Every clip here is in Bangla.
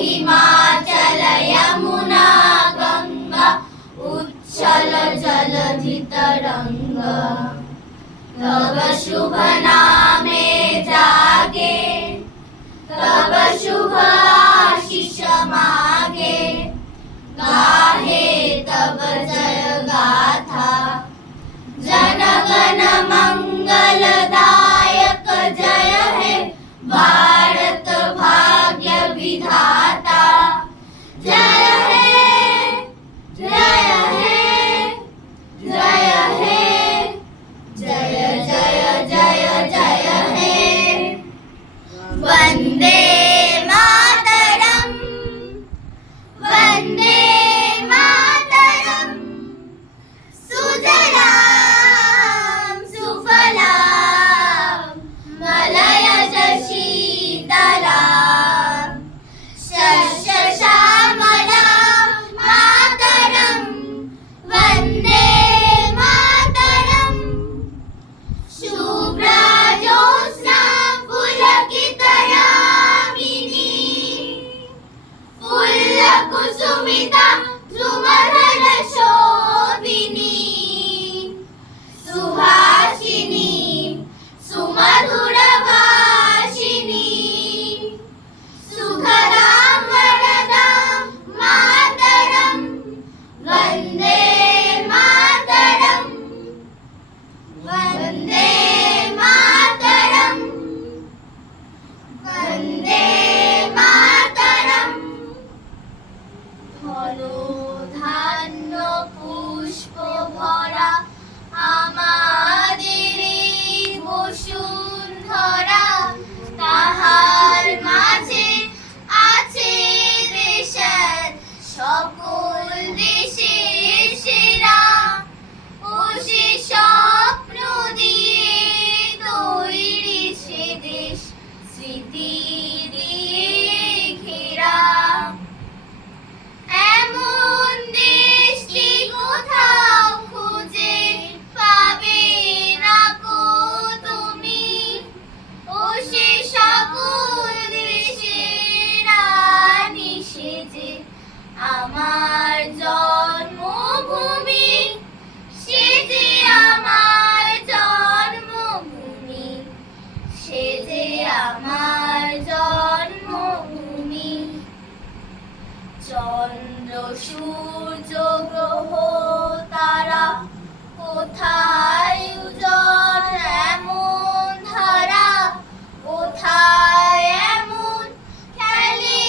हिमाचल यमुना गंगा उच्छल जलधि तरंग तब शुभ नामे जागे तब शुभ आशीष मागे गाहे तब जय गाथा जन गण मंगलदायक जय हे भारत भाग्य विधाता जय हे जय हे जय हे जय जय जय जय हे वंदे मातरम वंदे मातरम सुजलाम सुफलाम मलयज शीतलाम शस्य श्यामलां मातरं वन्दे मातरं शुभ्रज्योत्स्ना पुलकितयामिनी फुल्लकुसुमिता सुमधुरशोभिनी सुहासिनी सुमधुरभाषिणी सुखदां वरदां मातरं वन्दे मातरं वन्दे मातरं वन्दे मातरं ধনধান্য পুষ্প ভরা আমাদের এই বসুন্ধরা তাহার মাঝে আছে দেশের সকল দেশের সেরা ও সে স্বপ্ন দিয়ে তৈরি সে দেশ স্মৃতি দিয়ে ঘেরা এমন দেশটি কোথাও খুঁজে পাবে না কো তুমি ও সে সকল দেশের রানী সেজে আমার জন্মভূমি সেজে আমার জন্মভূমি সেজে আমার জন্মভূমি চন্দ্র সূর্য গ্রহ তারা কোথায় উজ্জ্বল এমন ধারা কোথায় এমন খেলে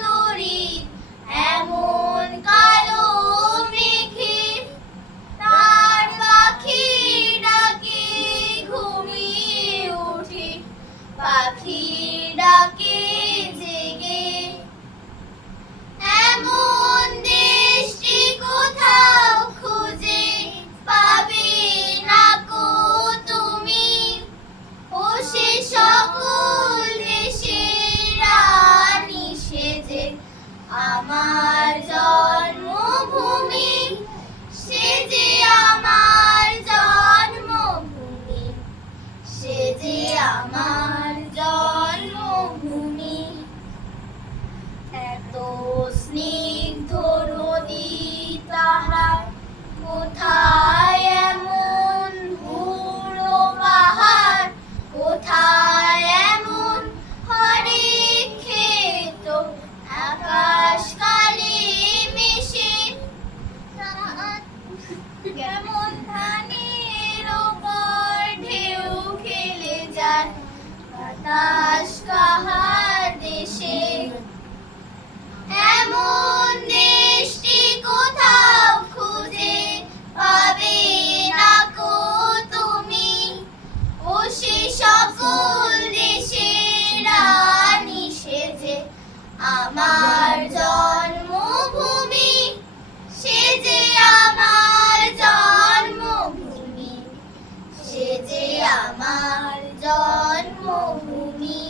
তড়িৎ এমন কালো মেঘে তার পাখি ডাকে ঘুমিয়ে উঠে পাখি ডাকে জেগে এমন দেশটি কোথাও খুঁজে পাবে না কো তুমি ও সে সকল দেশের রানী সেজে আমার জন্মভূমি সেজে আমার জন্মভূমি সেজে আমার জন্মভূমি এত স্নিগ্ধ নদী তাহার কোথায় এমন ধুলো পাহাড় কোথায় এমন হরেক ক্ষেত আকাশ কালে মিশে কেমন ধানের ওপর ঢেউ খেলে যায় বাতাস কাহার দেশে এমন দেশটি কোথাও খুঁজে পাবে না কো তুমি ও সে সকল দেশের রানী সেজে আমার জন্মভূমি সেজে আমার জন্মভূমি সেজে আমার জন্মভূমি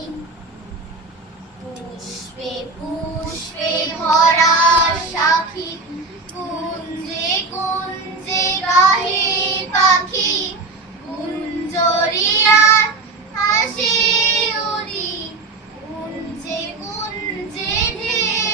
পুষ্পে পুষ্পে ভরা সাখী কুঞ্জে কুঞ্জে গাহে পাখি কুঞ্জরিয়ার হাসি উড়ি কুঞ্জে কুঞ্জে ধেয়ে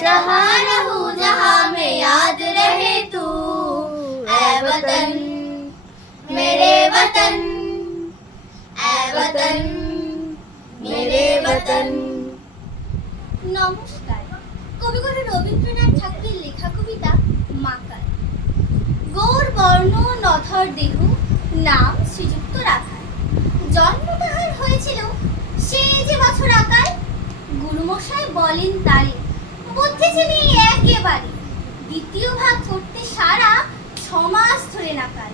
जहां रहूं जहां में याद रहे तू ऐ वतन मेरे वतन ऐ वतन मेरे वतन। নমস্কার। কবিগুরু রবীন্দ্রনাথ ঠাকুরের লেখা কবিতা মাকাল। গৌর বর্ণ নধর দেহ নাম শ্রীযুক্ত রাখাল। জন্ম তাহার হয়েছিল সে যে বছর আকাল। গুরুমশাই বলেন তারে বুদ্ধি ছিল একেবারে, দ্বিতীয় ভাগ করতে সারা 6 মাস ধরে নাকাল।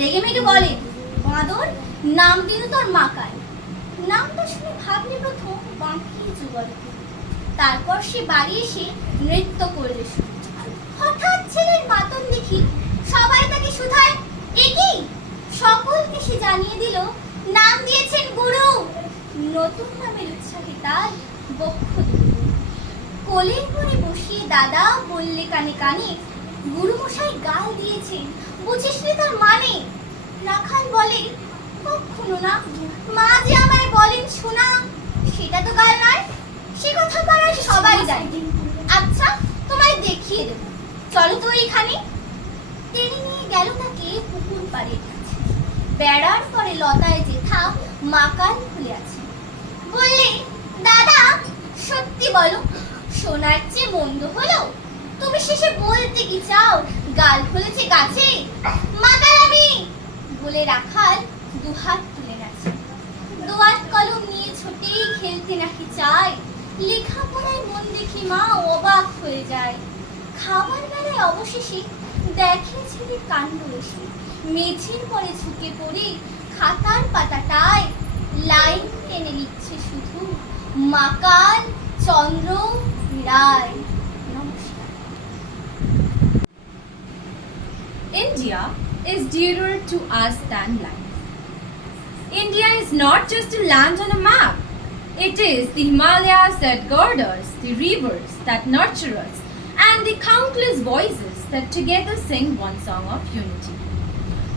রেগে মেগে বলেন বাঁদর নাম দিল তোর মাকাল। নামটা শুনে ভাবলে প্রথম বাঁকিয়ে যুগল, তারপর সে বাড়ি এসে নৃত্য করলে শুরু। হঠাৎ ছেলের মাতন দেখি সবাই তাকে শুধায় একই, সকলকে সে জানিয়ে দিল নাম দিয়েছেন গুরু। নতুন নামের উৎসাহে তার বক্ষ দুটো। কোলের পরে বসিয়ে দাদা বললে কানে কানে গুরুমশাই গাল দিয়েছেন বুঝিস রে তার মানে। রাখাল বলে কখনো না, মা যে আমায় বলেন শোনা সেটা তো গাল নয়, সে কথা পাড়ার সবাই জানে। আচ্ছা তোমায় দেখিয়ে দেব, চলো তো এইখানে। টেনে নিয়ে গেল তাকে পুকুর পাড়ের কাছে। বেড়ার পরে লতায় যেথা মাকাল ফুলে আছে। বললে দাদা সত্যি বলো সোনার চেয়ে মন্দ হলো? তুমি শেষে বলতে কি চাও গাল ফুলেছে গাছে? মাকাল আমি বলে রাখাল দুহাত তুলে গেছে। দোয়াত কলম নিয়ে ছোটেই খেলতে নাকি চায়। লেখাপড়ায় মন দেখি মা অবাক হয়ে যায়। খাবার বেলায় অবশেষে দেখে ছেলের কাণ্ড এসে মেঝের পরে ঝুঁকে পড়ে খাতার পাতাটায় লাইন টেনে লিখছে শুধু মাকাল চন্দ্র রায়। নমস্কার। India is dearer to us than life. India is not just a land on a map. It is the Himalayas that gird us, the rivers that nurture us, and the countless voices that together sing one song of unity.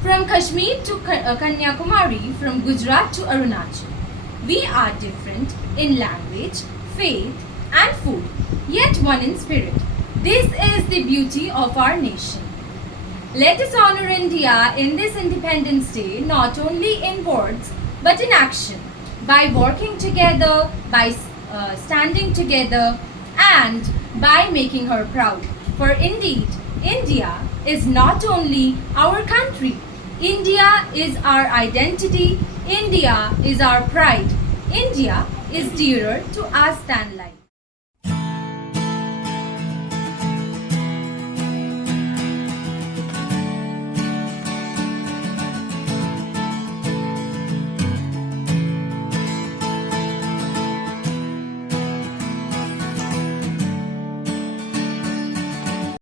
From Kashmir to Kanyakumari, from Gujarat to Arunachal, we are different in language, faith, and food, yet one in spirit. This is the beauty of our nation. Let us honor India in this Independence Day not only in words but in action, by working together, by standing together, and by making her proud. For indeed, India is not only our country, India is our identity, India is our pride, India is dearer to us than life.